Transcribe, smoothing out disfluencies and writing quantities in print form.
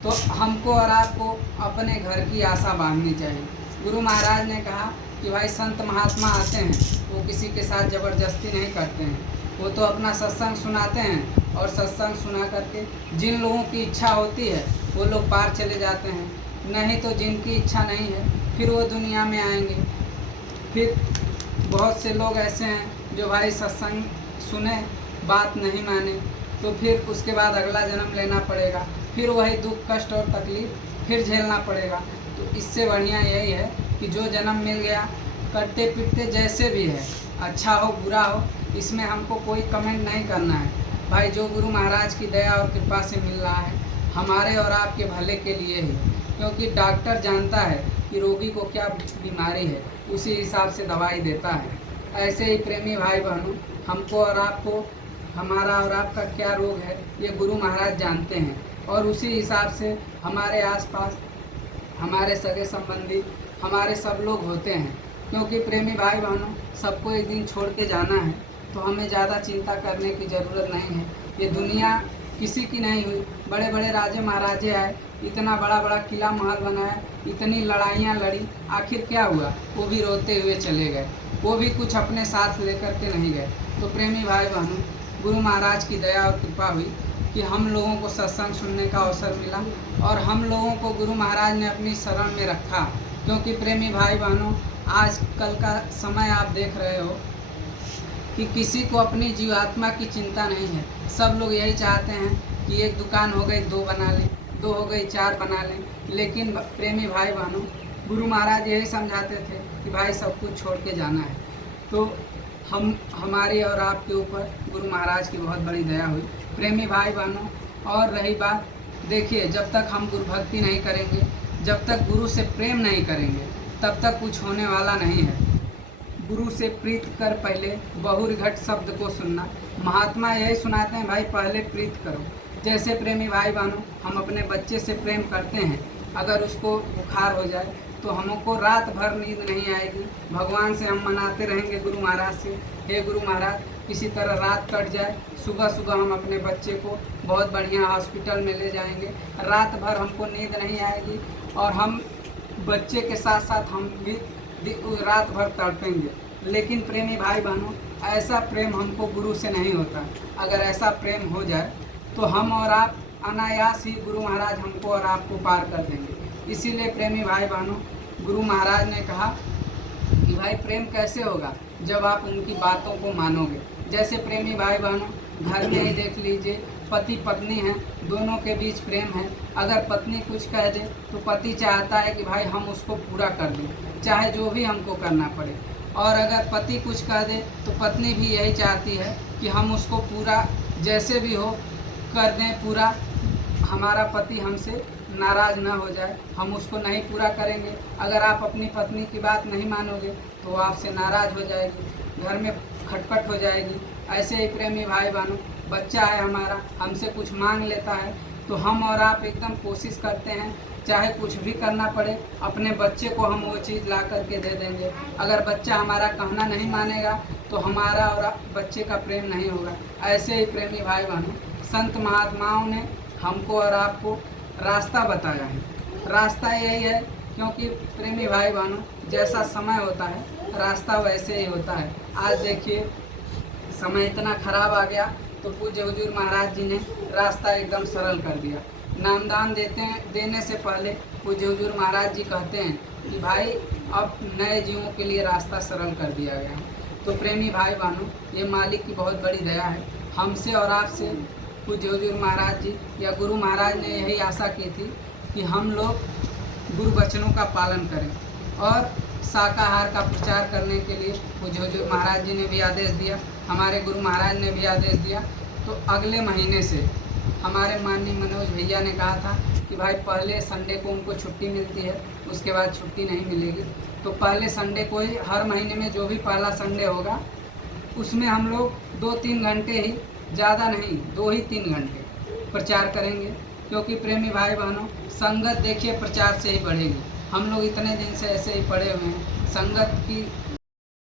तो हमको और आपको अपने घर की आशा बांधनी चाहिए। गुरु महाराज ने कहा कि भाई संत महात्मा आते हैं, वो किसी के साथ ज़बरदस्ती नहीं करते हैं, वो तो अपना सत्संग सुनाते हैं और सत्संग सुना करके जिन लोगों की इच्छा होती है वो लोग पार चले जाते हैं, नहीं तो जिनकी इच्छा नहीं है फिर वो दुनिया में आएंगे। फिर बहुत से लोग ऐसे हैं जो भाई सत्संग सुने बात नहीं माने, तो फिर उसके बाद अगला जन्म लेना पड़ेगा, फिर वही दुख कष्ट और तकलीफ़ फिर झेलना पड़ेगा। तो इससे बढ़िया यही है कि जो जन्म मिल गया, कटते पिटते जैसे भी है, अच्छा हो बुरा हो, इसमें हमको कोई कमेंट नहीं करना है। भाई जो गुरु महाराज की दया और कृपा से मिल रहा है हमारे और आपके भले के लिए ही, क्योंकि डॉक्टर जानता है कि रोगी को क्या बीमारी है, उसी हिसाब से दवाई देता है। ऐसे ही प्रेमी भाई बहनों, हमको और आपको हमारा और आपका क्या रोग है ये गुरु महाराज जानते हैं, और उसी हिसाब से हमारे आसपास हमारे सगे संबंधी हमारे सब लोग होते हैं। क्योंकि प्रेमी भाई बहनों, सबको एक दिन छोड़ के जाना है, तो हमें ज़्यादा चिंता करने की ज़रूरत नहीं है। ये दुनिया किसी की नहीं हुई, बड़े बड़े राजे महाराजे आए, इतना बड़ा बड़ा किला महल बनाया, इतनी लड़ाइयाँ लड़ी, आखिर क्या हुआ? वो भी रोते हुए चले गए, वो भी कुछ अपने साथ लेकर के नहीं गए। तो प्रेमी भाई बहनों, गुरु महाराज की दया और कृपा हुई कि हम लोगों को सत्संग सुनने का अवसर मिला और हम लोगों को गुरु महाराज ने अपनी शरण में रखा। क्योंकि प्रेमी भाई बहनों, आज कल का समय आप देख रहे हो कि किसी को अपनी जीवात्मा की चिंता नहीं है। सब लोग यही चाहते हैं कि एक दुकान हो गई 2 बना लें, 2 हो गई 4 बना लें। लेकिन प्रेमी भाई बहनों, गुरु महाराज यही समझाते थे कि भाई सब कुछ छोड़ के जाना है। तो हमारी और आपके ऊपर गुरु महाराज की बहुत बड़ी दया हुई प्रेमी भाई बहनों। और रही बात, देखिए, जब तक हम गुरु भक्ति नहीं करेंगे, जब तक गुरु से प्रेम नहीं करेंगे, तब तक कुछ होने वाला नहीं है। गुरु से प्रीत कर पहले बहुरिघट शब्द को सुनना। महात्मा यही सुनाते हैं, भाई पहले प्रीत करो। जैसे प्रेमी भाई बहनों, हम अपने बच्चे से प्रेम करते हैं, अगर उसको बुखार हो जाए तो हमको रात भर नींद नहीं आएगी, भगवान से हम मनाते रहेंगे गुरु महाराज से, हे गुरु महाराज किसी तरह रात कट जाए, सुबह सुबह हम अपने बच्चे को बहुत बढ़िया हॉस्पिटल में ले जाएंगे। रात भर हमको नींद नहीं आएगी और हम बच्चे के साथ साथ हम भी रात भर तड़पेंगे। लेकिन प्रेमी भाई बहनों, ऐसा प्रेम हमको गुरु से नहीं होता। अगर ऐसा प्रेम हो जाए तो हम और आप अनायास ही गुरु महाराज हमको और आपको पार कर देंगे। इसीलिए प्रेमी भाई बहनों, गुरु महाराज ने कहा कि भाई प्रेम कैसे होगा? जब आप उनकी बातों को मानोगे। जैसे प्रेमी भाई बहनों, घर में ही देख लीजिए, पति पत्नी हैं, दोनों के बीच प्रेम है। अगर पत्नी कुछ कह दे तो पति चाहता है कि भाई हम उसको पूरा कर दें, चाहे जो भी हमको करना पड़े। और अगर पति कुछ कह दे तो पत्नी भी यही चाहती है कि हम उसको पूरा जैसे भी हो कर दें पूरा, हमारा पति हमसे नाराज़ ना हो जाए, हम उसको नहीं पूरा करेंगे। अगर आप अपनी पत्नी की बात नहीं मानोगे तो वो आपसे नाराज़ हो जाएगी, घर में खटपट हो जाएगी। ऐसे ही प्रेमी भाई बहनों, बच्चा है हमारा, हमसे कुछ मांग लेता है तो हम और आप एकदम कोशिश करते हैं, चाहे कुछ भी करना पड़े, अपने बच्चे को हम वो चीज़ ला करके दे देंगे। अगर बच्चा हमारा कहना नहीं मानेगा तो हमारा और बच्चे का प्रेम नहीं होगा। ऐसे ही प्रेमी भाई बहनों, संत महात्माओं ने हमको और आपको रास्ता बताया है। रास्ता यही है, क्योंकि प्रेमी भाई बहनों, जैसा समय होता है रास्ता वैसे ही होता है। आज देखिए, समय इतना खराब आ गया तो पूज्य हुजूर महाराज जी ने रास्ता एकदम सरल कर दिया। नामदान देने से पहले पूज्य हुजूर महाराज जी कहते हैं कि भाई अब नए जीवों के लिए रास्ता सरल कर दिया गया है। तो प्रेमी भाई बहनों, ये मालिक की बहुत बड़ी दया है। हमसे और आपसे पूज्य हुजूर महाराज जी या गुरु महाराज ने यही आशा की थी कि हम लोग गुरु वचनों का पालन करें और शाकाहार का प्रचार करने के लिए पूज्य हुजूर महाराज जी ने भी आदेश दिया, हमारे गुरु महाराज ने भी आदेश दिया। तो अगले महीने से हमारे माननीय मनोज भैया ने कहा था कि भाई पहले संडे को उनको छुट्टी मिलती है, उसके बाद छुट्टी नहीं मिलेगी। तो पहले संडे को ही, हर महीने में जो भी पहला संडे होगा उसमें हम लोग 2-3 घंटे ही, ज़्यादा नहीं 2 ही 3 घंटे प्रचार करेंगे। क्योंकि प्रेमी भाई बहनों, संगत देखिए प्रचार से ही बढ़ेगी। हम लोग इतने दिन से ऐसे ही पड़े हुए हैं, संगत की